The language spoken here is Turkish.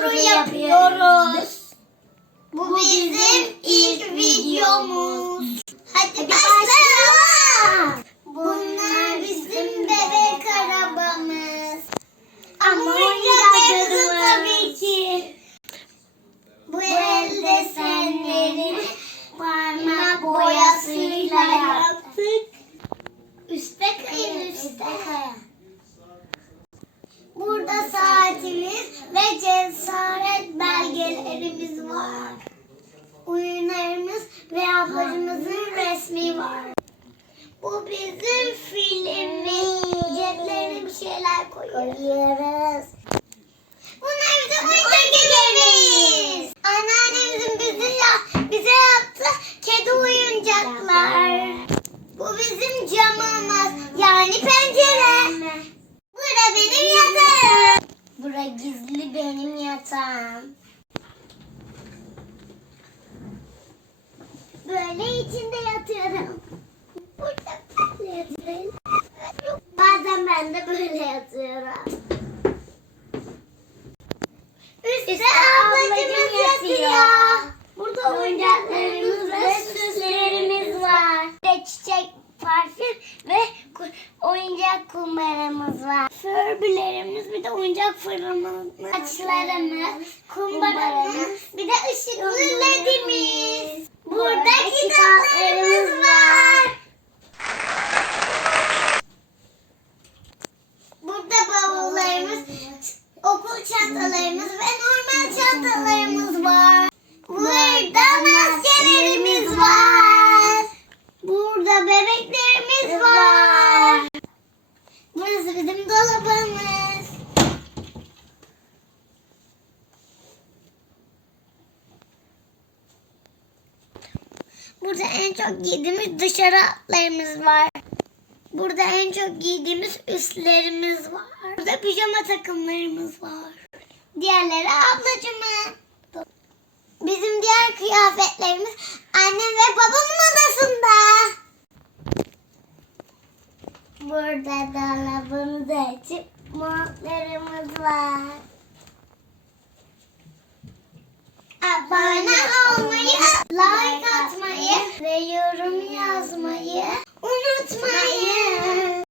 turu yapıyoruz. Bu bizim ilk videomuz. Hadi, Hadi başlayalım. Ablacımızın resmi var. Bu bizim filmimiz. Ceplerine bir şeyler koyuyoruz. Bunlar bizim oyuncaklarımız. Anneannemizin bize, ya- bize yaptığı kedi oyuncaklar. Bu bizim camımız. Yani pencere. Burada benim yatağım. Bura gizli benim yatağım. Böyle içinde yatıyorum. Burada böyle yatıyorum. Bazen ben de böyle yatıyorum. Üstte ablacımız yatıyor. Burada oyuncaklarımız ve süslerimiz var. Ve çiçek parfüm ve oyuncak kumbaramız var. Förbülerimiz bir de oyuncak fırınımız. Açlarımız, kumbaramız, bir de ışıklı ledimiz. Burada kitaplarımız var. Burada bavullarımız, okul çantalarımız ve normal çantalarımız var. Burada maskelerimiz var. Burada bebeklerimiz var. Burası bizim dolabımız. Burada en çok giydiğimiz dışarı atlarımız var. Burada en çok giydiğimiz üstlerimiz var. Burada pijama takımlarımız var. Diğerleri ablacımın. Bizim diğer kıyafetlerimiz annem ve babamın odasında. Burada dolabımızı açıp montlarımız var. Abone olmayı, like Yeah.